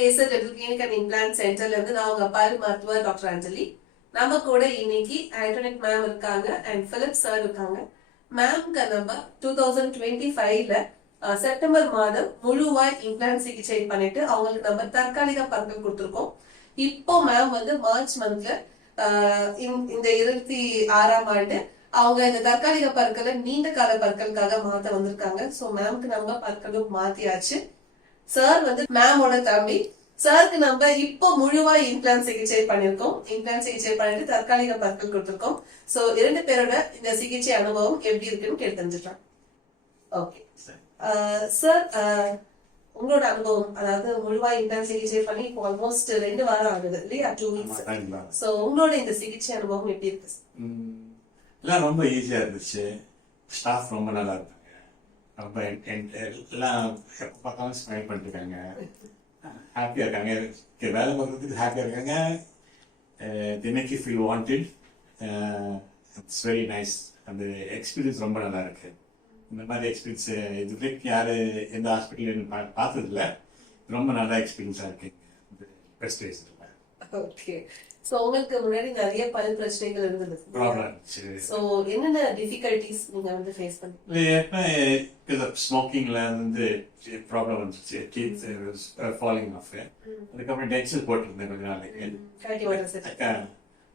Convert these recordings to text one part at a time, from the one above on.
Laser Dental Clinic and Implant Center la irundhu na unga pal மருத்துவர் டாக்டர் அஞ்சலி. நம்ம கூட இன்னைக்கு ஆண்டனி மேம் இருக்காங்க and Philip சார் இருக்காங்க. மேம்க்கு நம்ம 2025ல செப்டம்பர் மாதம் முழுவாய் இம்ப்ளான்ட் சிகிச்சை பண்ணிட்டு அவங்களுக்கு நம்ம தற்காலிக பற்கள் கொடுத்திருக்கோம். இப்போ மேம் வந்து மார்ச் மந்த்ல இந்த 26ஆம் ஆண்டு அவங்க இந்த தற்காலிக பற்களை நீண்ட கால பற்களுக்காக மாத்த வந்திருக்காங்க. சோ மேம்க்கு நம்ம பற்களும் மாத்தியாச்சு. சார் வந்து மேமோட தம்பி. சாருக்கு நம்ம இப்போ முழுவா இம்ப்ளான்ட் சிகிச்சை பண்ணிருக்கோம். இம்ப்ளான்ட் சிகிச்சை பண்ணிட்டு தற்காலிக பற்கள் கொடுத்திருக்கோம். சோ 2 பேரோட இந்த சிகிச்சை அனுபவம் எப்படி இருக்குன்னு கேட்டு தெரிஞ்சுக்கலாம். ஓகே சார், உங்களோட அனுபவம், அதாவது முழுவா இம்ப்ளான்ட் சிகிச்சை பண்ணி இப்போ ஆல்மோஸ்ட் 2 வாரம் ஆகுது இல்லையா, 2 வீக்ஸ். சோ உங்களோட இந்த சிகிச்சை அனுபவம் எப்படி இருக்கு? எல்லாம் ரொம்ப ஈஸியா இருந்துச்சு. ஸ்டாஃப் ரொம்ப நல்லா இருக்காங்க. ரொம்ப எல்லாம் எப்போ பார்த்தாலும் ஸ்மைல் பண்ணிட்டு இருக்காங்க, ஹாப்பியா இருக்காங்க, வேலை பார்க்கறதுக்கு ஹாப்பியா இருக்காங்க. they make you feel wanted. It's very nice. அந்த எக்ஸ்பீரியன்ஸ் ரொம்ப நல்லா இருக்கு. இந்த மாதிரி எக்ஸ்பீரியன்ஸ் இதுக்கு யாரு எந்த ஹாஸ்பிட்டல் பார்த்ததில்ல. ரொம்ப நல்ல எக்ஸ்பீரியன்ஸா இருக்கு. Best days. ஓகே. சோ உங்களுக்கு முன்னாடி நிறைய பல் பிரச்சனைகள் இருந்தது. சோ என்னென்ன டிஃபிகல்டிஸ் நீங்க வந்து ஃபேஸ் பண்ணீங்க? ஸ்மோக்கிங்ல வந்து ப்ராப்ளம் வந்துச்சு. Teeth falling off. அதுக்கப்புறம் டென்சில் போட்டிருந்தேன் கொஞ்ச நாளைக்கு.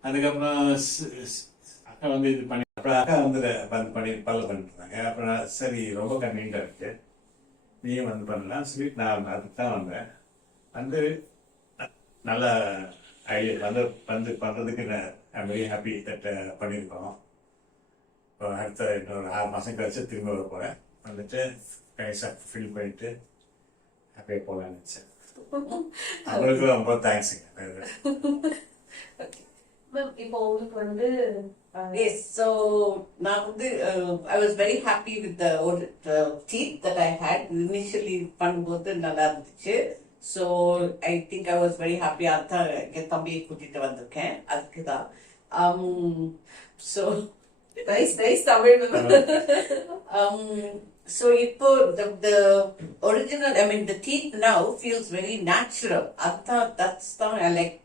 அதுக்கப்புறம் அக்கா வந்து இது பண்ணி, அப்புறம் அக்கா வந்து பண்ணி பல்ல பண்ணிட்டு இருந்தாங்க. அப்புறம் சரி ரொம்ப கன்வீனியன்டா இருக்கு, நீயும் வந்து பண்ணலாம் சொல்லி நான் அதுக்கு தான் வந்தேன். வந்து நல்ல ஐடியா வந்து பண்றதுக்கு நான் வெரி ஹாப்பி தட் பண்ணியிருக்கோம். இப்போ அடுத்த இன்னொரு 6 மாதம் கழிச்சு திரும்ப வர போகிறேன். வந்துட்டு கைஸாக ஃபில் பண்ணிட்டு ஹாப்பியாக போகலான்னு நினச்சேன். அவங்களுக்கு ரொம்ப தேங்க்ஸுங்க. இப்போ உங்களுக்கு வந்து yes, so now I was very happy with the teeth that I had initially. பண்ணும்போது நல்லா இருந்துச்சு. So I think I was very happy. அதான் என் தம்பியை கூட்டிட்டு வந்திருக்கேன் அதுக்கு தான். So nice Tamil. So இப்போ the original, I mean the teeth now feels very natural. That's I like.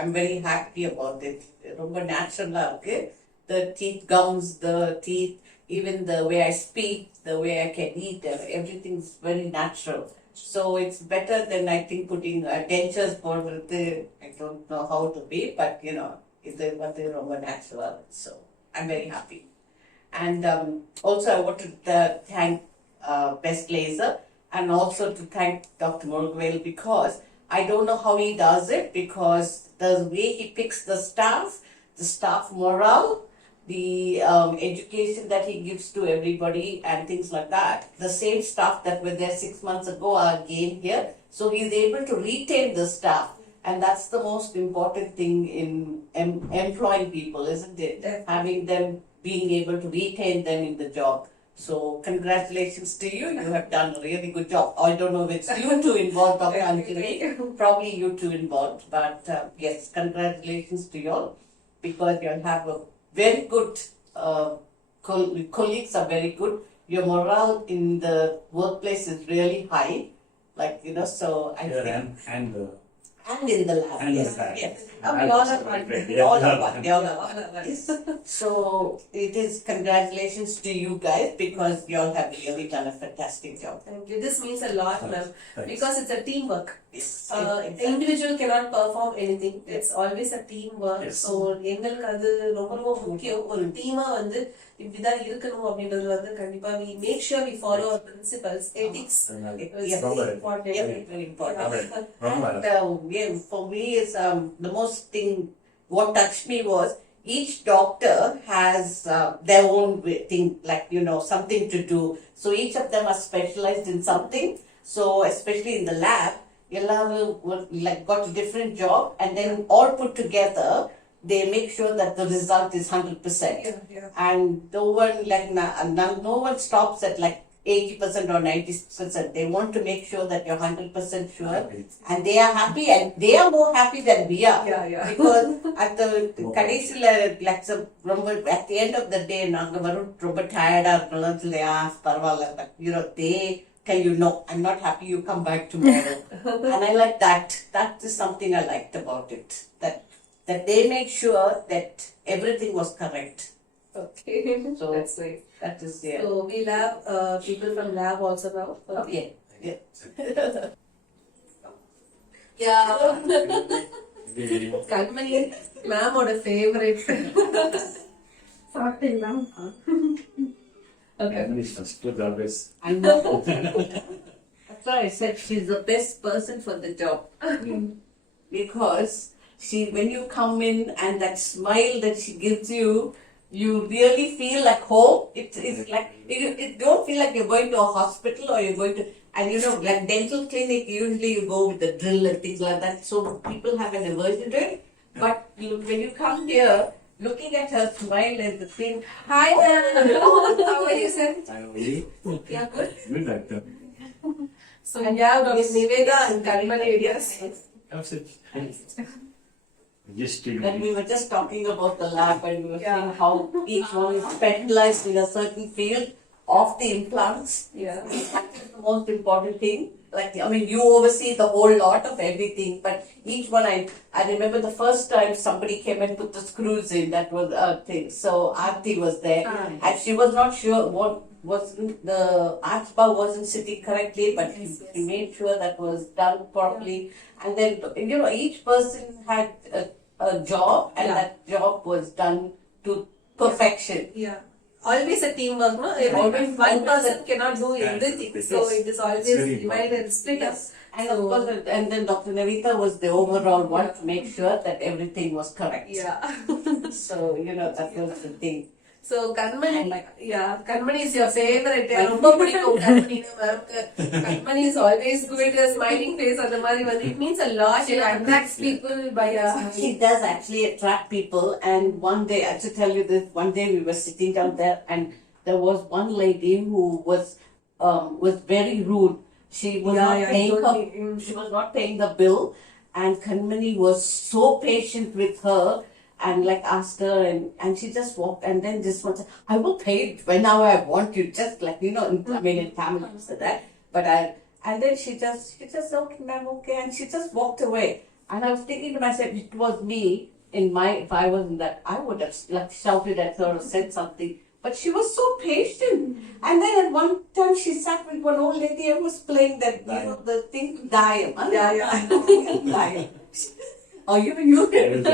I'm very happy about it. ரொம்ப நேச்சுரலா இருக்கு. The teeth gums, the teeth, even the way I speak, the way I can eat, everything is very natural. So it's better than I think putting dentures போடுறது. I don't know how to be, but இது வந்து ரொம்ப natural. So I'm very happy. And also I want to thank Best Laser, and also to thank Dr. Murugavel, because I don't know how he does it, because the way he picks the staff morale, the education that he gives to everybody and things like that. The same staff that were there 6 months ago are again here. So he's able to retain the staff. And that's the most important thing in employing people, isn't it? Having them, being able to retain them in the job. So congratulations to you. You have done a really good job. I don't know if it's you two involved, Dr. Antony. Probably you two involved. But yes, congratulations to you all, because you have a very good colleagues are very good. Your morale in the workplace is really high. So I think... And in the lab. And yes. yes. We all are one. We all are one. Yes. So it is congratulations to you guys, because you all have really done a fantastic job. Thank you. This means a lot, ma'am, because it's a teamwork. Yes. Individual cannot perform anything. It's always a teamwork. Yes. So எங்களுக்கு அது ரொம்ப ரொம்ப முக்கியம். ஒரு டீமா வந்து இப்படிதான் இருக்கணும் அப்படின்றது வந்து கண்டிப்பா we make sure we follow our principles, ethics. Yes, very important. And for me is the most thing what touched me was each doctor has their own thing, like something to do. So each of them are specialized in something. So especially in the lab, got a different job, and then all put together they make sure that the result is 100%. And no one stops at 80% or 90%. They want to make sure that you're 100% sure, and they are happy, and they are more happy than we are. Because at the at the end of the day, naanga varum romba tired ah irukkalam, they tell you, no, I'm not happy, you come back tomorrow. And I like that. That is something I liked about it. That they make sure that everything was correct. Okay, So that's nice. that is there. So we'll have people from lab also now. Okay. Yeah. Yeah. Kanmani, ma'am oda favorite. Something now. Okay. I know. That's why I said she's the best person for the job. Because when you come in and that smile that she gives you, you really feel like home. It's like, it don't feel like you're going to a hospital or you're going to, and like dental clinic, usually you go with the drill and things like that. So people have an aversion to it. But when you come here, looking at her smile and the thing, hi, how are you, sir? Yeah, good. Good doctor. So we have Dr. Niveda and Kanmani. Yes. That we were just talking about the lab and we were saying how each one is specialized in a certain field of the implants. Yeah. That is the most important thing. Like, I mean, you oversee the whole lot of everything, but each one, I remember the first time somebody came and put the screws in, that was a thing. So Aarti was there and she was not sure what wasn't, the arch bar wasn't sitting correctly, but she made sure that was done properly. And then, each person had a job and that job was done to perfection. Yeah. Always a teamwork, no? Always one person cannot do everything. So it is always divided and split up. And of course, and then Dr. Navita was the overall one to make sure that everything was correct. Yeah. So, that was the thing. So Kanmani, Kanmani is your favorite. Romba pidikkum Kanmani na ma'am. Kanmani is always good, a smiling face on the mari. It means a lot. She attracts people by She does actually attract people. And one day, I have to tell you this, one day we were sitting down there and there was one lady who was very rude. She was she was not paying the bill, and Kanmani was so patient with her and like asked her and she just walked and then just said, I will pay it whenever I want you, just like, I mean in Tamil you said that. But and then she just okay ma'am, okay, and she just walked away. And I was thinking to myself, it was me if I was in that, I would have like shouted at her or said something. But she was so patient. And then at one time she sat with one old lady and was playing that, the thing, Dayam. Dayam. Oh, you did.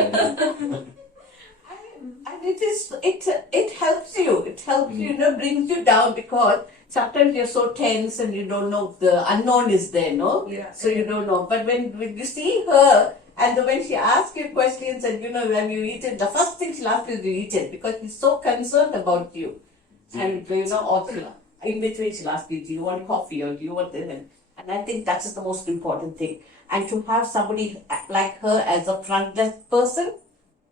And it helps you. It helps you, brings you down because sometimes you're so tense and you don't know, the unknown is there, no? Yeah. So you don't know. But when you see her, and when she asks you questions and when you eat it, the first thing she'll ask you is you eat it because she's so concerned about you. And also in between she'll ask you, do you want coffee or do you want this? And I think that is the most important thing. And to have somebody like her as a front desk person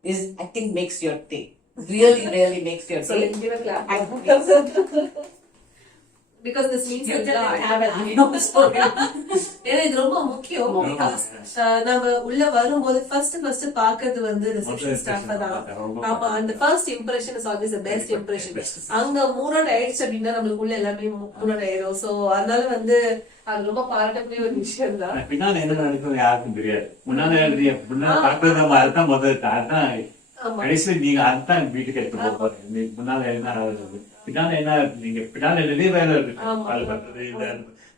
I think makes your day. Really, really makes your day. So let's give a clap. Because this means a lot. ஏன்னா இது ரொம்ப முக்கியம். நம்ம உள்ள வரும்போது first பார்க்கிறது வந்து reception staff தான். ஆமா, அந்த first impression is always the best impression. அங்க மூணாவது ஆயிடுச்சு அப்படின்னா நம்மளுக்கு உள்ள எல்லாமே மூணாவது ஆயிடும். ஸோ அதனால வந்து அது ரொம்ப பாராட்டக்கூடிய ஒரு விஷயம் தான். பின்னால என்ன நடக்கும் யாருக்கும் தெரியாது. முன்னால பார்க்கறது மாதிரி தான் முதல்ல அதான் கடைசியில் நீங்க அதுதான் வீட்டுக்கு எடுத்து போறீங்க. முன்னால என்ன பின்னால என்ன நீங்க பின்னால நிறைய வேலை இருக்கு, அது பண்றது இல்ல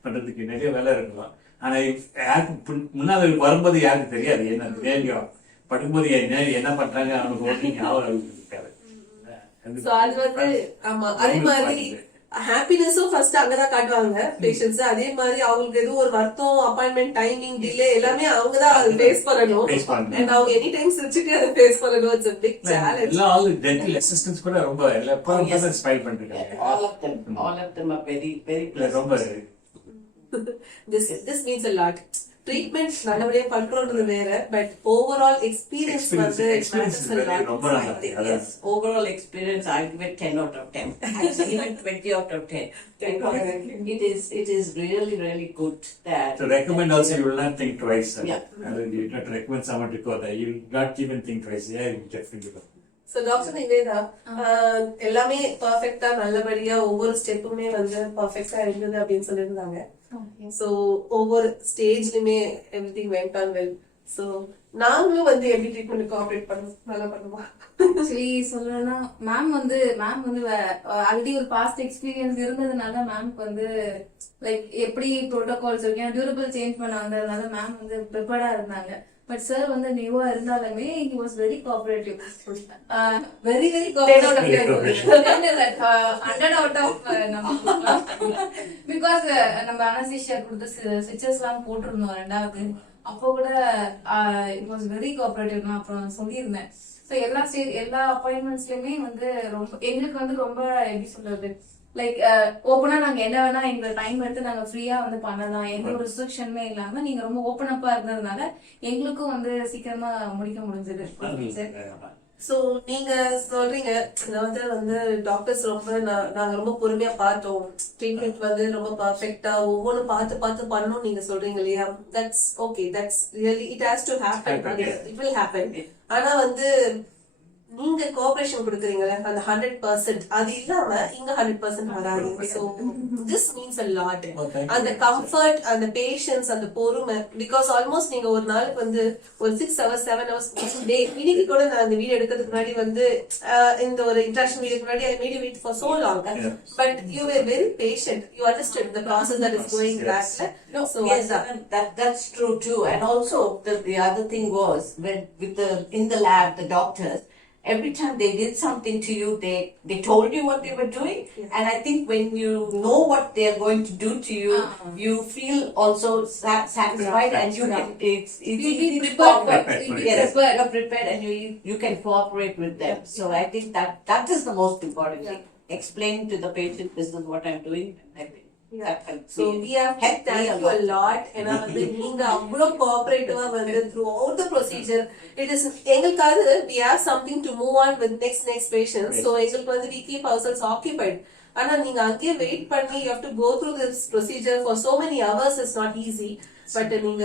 பண்றதுக்கு நிறைய வேலை இருக்கலாம். ஆனா யாருக்கு முன்னால வரும்போது யாருக்கு தெரியாது. என்ன தெரியும் படும்போது என்ன பண்றாங்க அவனுக்கு ஒண்ணு ஞாபகம் இருக்காது. அது வந்து ஆமா, அதே மாதிரி ஹாப்பினஸும் ஃபர்ஸ்ட் அங்கதான் காட்டுவாங்க பேஷண்ட்ஸ். அதே மாதிரி அவங்களுக்கு எதுவும் ஒரு வருத்தம், அப்பாயின்மெண்ட் டைமிங் டிலே எல்லாமே அவங்கதான் அதை ஃபேஸ் பண்ணணும். அண்ட் அவங்க எனி டைம் சிரிச்சுட்டு அதை ஃபேஸ் பண்ணணும். It's a big challenge. எல்லா டென்டல் அசிஸ்டன்ட்ஸ் கூட ரொம்ப எல்லாரும் ஸ்மைல் பண்றாங்க. all of them are very very pleasant. ரொம்ப this means a lot. Treatment நல்லபடியா பண்றோம்ன்றது வேற, பட் ஓவரால் எக்ஸ்பீரியன்ஸ் வந்து yes, overall experience I give it 10 out of 10. Actually even 20 out of 10. It is really really good that to recommend also you will not think twice. Yeah. You not recommend someone to go there, you will not even think twice. Yeah, you definitely go. So doctor Nivetha, எல்லாமே பர்ஃபெக்ட்டா நல்லபடியா ஒவ்வொரு ஸ்டெப்புமே வந்து பர்ஃபெக்ட்டா இருந்தது அப்படின்னு சொல்லியிருந்தாங்க. சோ ஒவ்வொரு ஸ்டேஜ்லயுமே everything went on well. So நாங்களும் வந்து எப்படி ட்ரீட்மெண்ட் கோஆபரேட் நல்லா பண்ணுவோம். ஆக்சுவலி சொல்லணும்னா மேம் வந்து ஆல்ரெடி ஒரு பாஸ்ட் எக்ஸ்பீரியன்ஸ் இருந்ததுனால மேம்க்கு வந்து லைக் எப்படி ப்ரோட்டோகால்ஸ் இருக்கு டியூரபிள் சேஞ்ச் பண்ண வந்ததுனால மேம் வந்து ப்ரிப்பேர்டா இருந்தாங்க. பட் சார் வந்து நியூவா இருந்தாலுமே he was very cooperative. Very cooperative. 100 out of because நம்ம அனஸ்தீசியா கொடுத்து ஸ்விட்சஸ் எல்லாம் போட்டிருந்தோம் ரெண்டாவது. அப்போ கூட இட் வாஸ் வெரி கோஆபரேட்டிவ். நான் அப்புறம் சொல்லியிருந்தேன். ஸோ எல்லா அப்பாயின்மெண்ட்ஸ்லயுமே வந்து ரொம்ப எங்களுக்கு வந்து ரொம்ப எப்படி சொல்றது லைக் ஓப்பனா நாங்க என்ன வேணா எங்க டைம் எடுத்து நாங்க ஃப்ரீயா வந்து பண்ணலாம். எந்த ஒரு ரெஸ்ட்ரிக்ஷனுமே இல்லாம நீங்க ரொம்ப ஓப்பன் அப்பா இருந்ததுனால எங்களுக்கும் வந்து சீக்கிரமா முடிக்க முடிஞ்சது. சோ நீங்க சொல்றீங்க அதாவது வந்து டாக்டர்ஸ் ரொம்ப நாங்க ரொம்ப பொறுமையா பார்த்தோம், ட்ரீட்மெண்ட் வந்து ரொம்ப பர்ஃபெக்ட்டா ஒவ்வொன்றும் பார்த்து பண்ணணும் நீங்க சொல்றீங்க இல்லையா? That's okay, that's really it has to happen, it will happen. ஆனா வந்து நீங்க கோஆபரேஷன் கொடுக்குறீங்களே அந்த 100% அது இல்லாம இங்க 100% வராது. So this means a lot. அந்த கம்ஃபர்ட், அந்த பேஷன்ஸ், அந்த பொறுமை, பிகாஸ் ஆல்மோஸ்ட் நீங்க ஒரு நாளுக்கு வந்து ஒரு 6 hours 7 hours டே. இன்னைக்கு கூட நான் அந்த வீடியோ எடுக்கிறதுக்கு முன்னாடி வந்து இந்த ஒரு இன்ட்ராக்ஷன் வீடியோக்கு முன்னாடி I made you wait for so long, but you were very patient. You understood the process that is going back. No, so yes, that's true too. And also the other thing was when in the lab the doctors, every time they did something to you, they told you what they were doing. Yes. And I think when you know what they are going to do to you, you feel also satisfied, and you can you'll be prepared. Yes, you're prepared, and you can cooperate with them. So I think that is the most important thing. Explaining to the patient, this is what I'm doing. I think so we have to thank you a lot. ஏன்னா வந்து நீங்க அவ்வளவு கோஆபரேட்டிவா வந்து throughout the procedure, it is எங்களுக்காக we have something to move on with next patients. So எங்களுக்கு வந்து we keep ourselves occupied. ஆனா நீங்க அங்கே வெயிட் பண்ணி you have to go through this procedure for so many hours. It's not easy. But நீங்க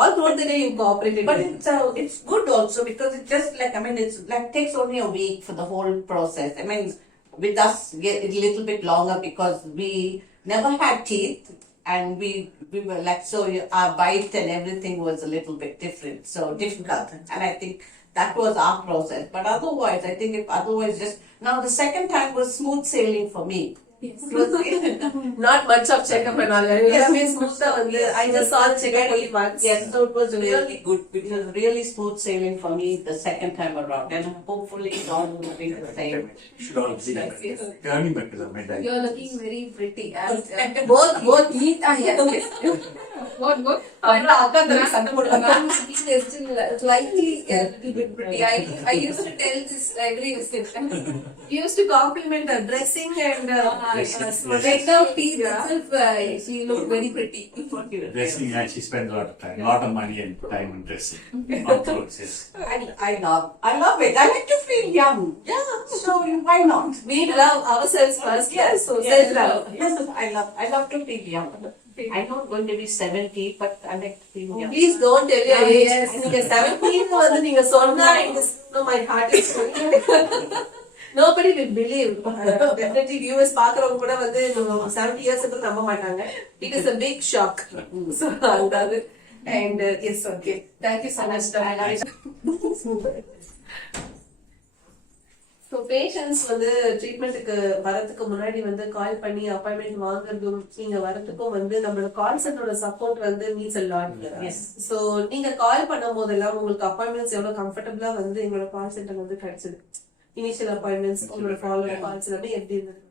all throughout the day you cooperated. But it's good also because it just like it's like takes only a week for the whole process. I mean with us get a little bit longer because we never had teeth, and we were like, so our bite and everything was a little bit different, so difficult. And I think that was our process. But otherwise, I think just now the second time was smooth sailing for me. Yes. Not much of checkup and all. Yes, smooth. I just saw the checkup only once. Yes, so it was really good. It was really smooth sailing for me the second time around, and hopefully God will be the same. You're looking very pretty. both neat. Both. I'm slightly a little bit pretty. I used to tell this every visit. you used to compliment her dressing and right now teeth itself, she looked very pretty. Dressing, and she spends a lot of time, lot of money and time in dressing. On clothes, yes. I love it. I like to feel young. Yeah, so why not? we love ourselves first. Yes, so yes, self-love. Yes, I love to feel young. I'm not going to be 70, but I like to feel young. Please don't tell your age. Yes. நீங்க 17 வந்து நீங்க சொன்னா my heart is nobody will believe. Definitely viewers பாக்குறவங்க கூட வந்து 70 years க்கு நம்ப மாட்டாங்க. It is a big shock. So அதாவது and yes, okay, thank you so much. So patients வந்து ட்ரீட்மெண்ட்டுக்கு வரதுக்கு முன்னாடி வந்து கால் பண்ணி அப்பாயின்மெண்ட் வாங்குறதும் நீங்க வரதுக்கும் வந்து நம்மளோட கால் சென்டரோட சப்போர்ட் வந்து means a lot. Yes. So நீங்க கால் பண்ணும் போதெல்லாம் உங்களுக்கு அப்பாயின்மெண்ட்ஸ் எவ்வளவு கம்ஃபர்டபுளா வந்து எங்களோட கால் சென்டர் வந்து கிடைச்சது? இனிஷியல் அப்பாயின்மெண்ட்ஸ் உங்களோட ஃபாலோ அப் கால்ஸ் எல்லாமே எப்படி இருந்தது?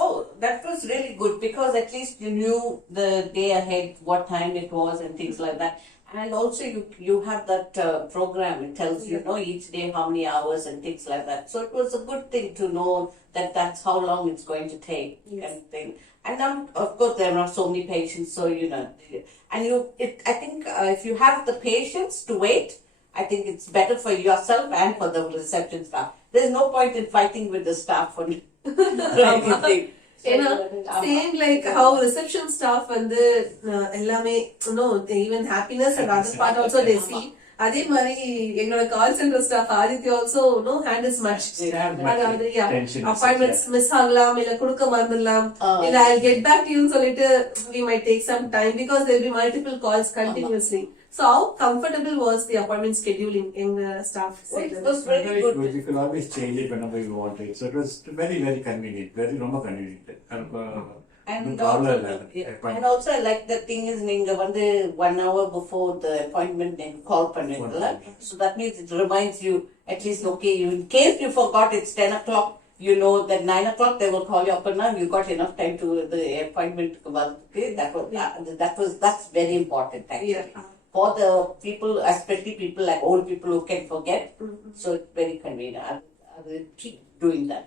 Oh, that was really good because at least you knew the day ahead what time it was and things like that. And also you have that program. It tells you know each day how many hours and things like that. So it was a good thing to know that that's how long it's going to take. Yes. Kind of thing. And of course there are so many patients, so and I think if you have the patience to wait, I think it's better for yourself and for the reception staff. There's no point in fighting with the staff for anything. ஏன்னா same like how reception staff வந்து எல்லாமே even happiness and other part also they see. அதே மாதிரி எங்களோட call centre staff Aditya also no hand is much. அதாவது அப்பாயின்மெண்ட்ஸ் miss ஆகலாம், இல்ல கொடுக்க மறந்துடலாம், இல்ல I get back to you சொல்லிட்டு we might take some time because there will be multiple calls continuously. So how comfortable was the appointment scheduling in the staff? It was very good. You could always change it whenever you wanted. So it was very, very convenient. Very ரொம்ப convenient. And also I like the thing is நீங்க வந்து 1 hour before the appointment நீங்க call பண்ணுவீங்களா, so that means it reminds you at least, okay, you, in case you forgot it's 10 o'clock, you know that 9 o'clock they will call you up and now you got enough time to the appointment. That's very important actually. For the people, especially people like old people who can forget, so it's very convenient. I will keep doing that.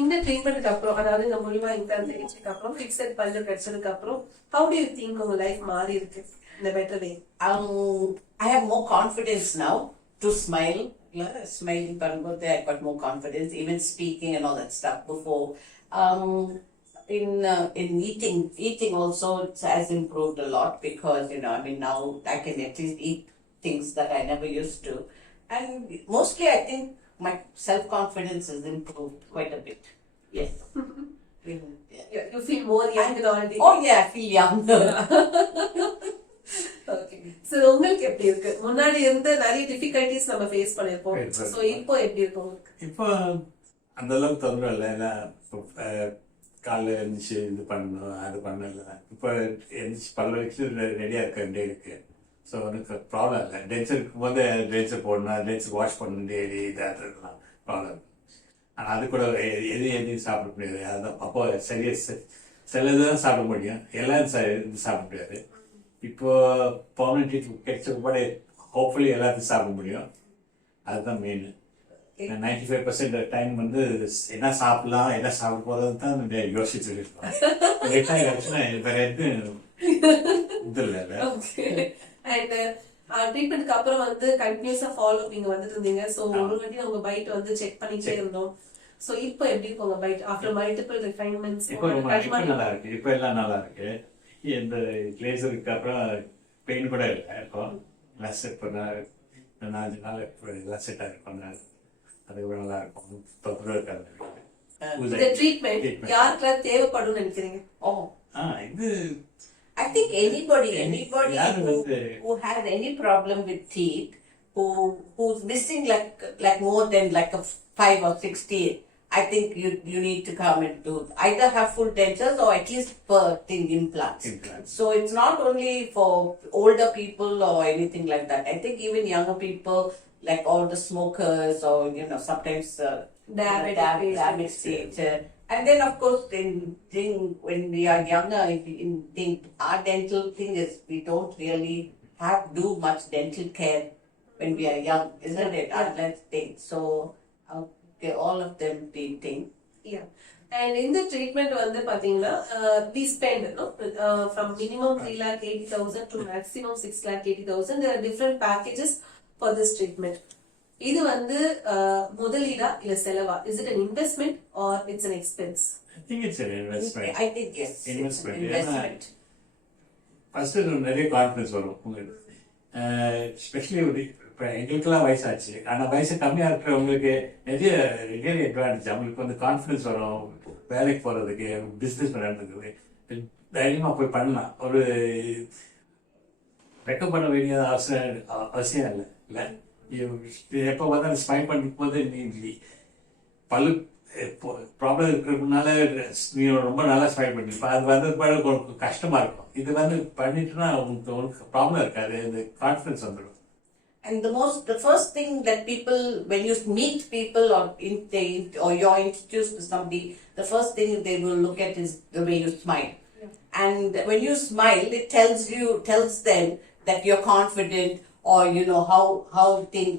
இந்த ட்ரீட்மெண்ட்க்கு அப்புறம், அதாவது இந்த மூலியமா இம்ப்ளான்ட் தேய்ச்சதுக்கு அப்புறம், ஃபிக்ஸட் பல்லு கிடைச்சதுக்கு அப்புறம், how do you think உங்க லைஃப் மாறி இருக்கு in a better way? I have more confidence now to smile. Smiling பண்ணும்போது I got more confidence, even speaking and all that stuff before. In eating also it has improved a lot because I mean now I can at least eat things that I never used to, and mostly I think my self-confidence has improved quite a bit. Yes. You feel more young already. Oh yeah, I feel younger. Okay. So உங்களுக்கு எப்படி இருக்கு? முன்னாடி இருந்த நிறைய டிஃபிகல்டிஸ் நம்ம ஃபேஸ் பண்ணிருப்போம். சோ இப்போ எப்படி இருக்கு உங்களுக்கு? இப்போ அந்த அளவுக்கு தொந்தரவு இல்லை. காலைல எழுந்துச்சு இது பண்ணணும், அது பண்ணல. இப்போ எழுந்துச்சு பல்ல வச்சு ரெடியா இருக்கு. ஸோ எனக்கு ப்ராப்ளம் இல்லை. டென்ஷன் இருக்கும்போது டென்ஷன் போடணும், டென்ஷன் வாஷ் பண்ணணும் டெய்லி, இதெல்லாம் ப்ராப்ளம். ஆனால் அது கூட எதையும் சாப்பிட முடியாது. அதுதான் அப்போ சரியா சில இதுதான் சாப்பிட முடியும், எல்லாம் சாப்பிட முடியாது. இப்போ பர்மனன்ட் ட்ரீட்மெண்ட் கிடைச்ச கூட ஹோப்ஃபுல்லி எல்லாத்தையும் சாப்பிட முடியும். அதுதான் மெயின். 95% டைம் வந்து என்ன சாப்பிடலாம், என்ன சாப்பிட போறது தான் யோசிச்சு இருக்கோம். வேற எதுவும் இது இல்லை. அண்ட் ட்ரீட்மெண்ட்க்கு அப்புறம் வந்து கண்டினியூஸா ஃபாலோ நீங்க வந்துட்டு இருந்தீங்க. சோ ஒரு வாட்டி உங்க பைட் வந்து செக் பண்ணிட்டே இருந்தோம். சோ இப்போ எப்படி உங்க பைட் ஆஃப்டர் மல்டிபிள் ரிஃபைன்மெண்ட்ஸ்? இப்போ நல்லா இருக்கு. இப்போ எல்லாம் நல்லா இருக்கு. இந்த லேசருக்கு அப்புறம் பெயின் கூட இல்லை. இப்போ லெஸ் இப்போ 4 நாள் இப்போ எல்லாம் செட் ஆகிருக்கும். அது கூட நல்லா இருக்கும். தொந்தரவு இருக்காது. இந்த ட்ரீட்மெண்ட் யாருக்கெல்லாம் தேவைப்படும் நினைக்கிறீங்க? இது I think anybody who has any problem with teeth, who's missing like more than like a 5 or 6 teeth, I think you need to come and do either have full dentures or at least per thing implants. So it's not only for older people or anything like that. I think even younger people, like all the smokers or sometimes diabetes. And then of course when we are younger, our dental thing is we don't really do much dental care when we are young, isn't it? Let's think. So all of them think. Yeah. And in the treatment வந்து பாத்தீங்கன்னா we spend from minimum 3,80,000 to maximum 6,80,000. There are different packages for this treatment. இது வந்து முதலீடா இல்ல செலவா? Is it an investment or it's an expense? I think it's an investment. I think yes. Investment. First நிறைய கான்ஃபிடன்ஸ் வரும் உங்களுக்கு. எஸ்பெஷலி இப்போ எங்களுக்கெல்லாம் வயசாச்சு. ஆனால் வயசு கம்மியாக இருக்கிறவங்களுக்கு நிறைய அட்வான்டேஜ். அவங்களுக்கு வந்து கான்ஃபிடன்ஸ் வரும், வேலைக்கு போகிறதுக்கு, பிஸ்னஸ் பண்ணுறதுக்கு தைரியமாக போய் பண்ணலாம். ஒரு ரெக்கப் பண்ண வேண்டிய அவசியம் இல்லை. எப்போ பார்த்தாலும் ஸ்மைல் பண்ணிக்கும் போது நீ பல்லு ப்ராப்ளம் இருக்கிறதுனால நீ ரொம்ப நல்லா ஸ்மைல் பண்ணிருப்ப. அது வந்து கஷ்டமா இருக்கும். இது வந்து பண்ணிட்டுனா உங்களுக்கு ப்ராப்ளம் இருக்காது, இந்த கான்ஃபிடன்ஸ் வந்துடும். And the first thing that people, when you meet people or you're introduced to somebody, the first thing they will look at is the way you smile. And when you smile, it tells them that you're confident, or how things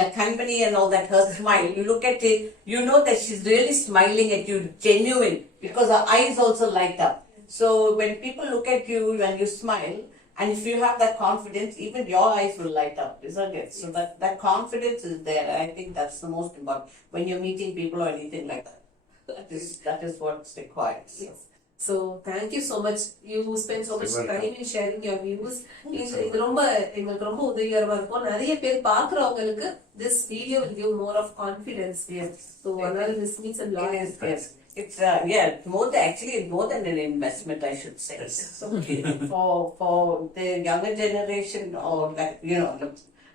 like company and all that. Her smile, you look at it, you know that she's really smiling at you, genuine, because her eyes also light up. So when people look at you when you smile, and if you have that confidence, even your eyes will light up, isn't it? So that confidence is there, and I think that's the most important when you're meeting people or anything like that. That is what's required. Yes. So thank you so much. You spend so much You're welcome. time in sharing your views. இது ரொம்ப எங்களுக்கு ரொம்ப உதவிகரமா இருக்கும். நிறைய பேர் பாக்குறவங்களுக்கு this video will give more of confidence. Yes. So அதனால this means a lot. Yes, yes. It's yeah, actually it's more than an investment, I should say. Yes. So, for the younger generation, or like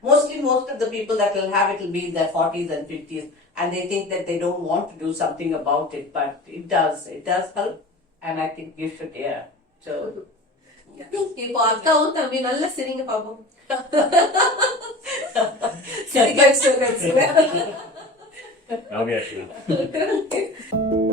mostly most of the people that will have it will be in their 40s and 50s, and they think that they don't want to do something about it, but it does help, and I think you should, yeah. So இப்போ அக்காவும் தம்பி நல்லா சிரிங்க பாப்போம். சிரிக்க வச்சுட்டு Now we have to.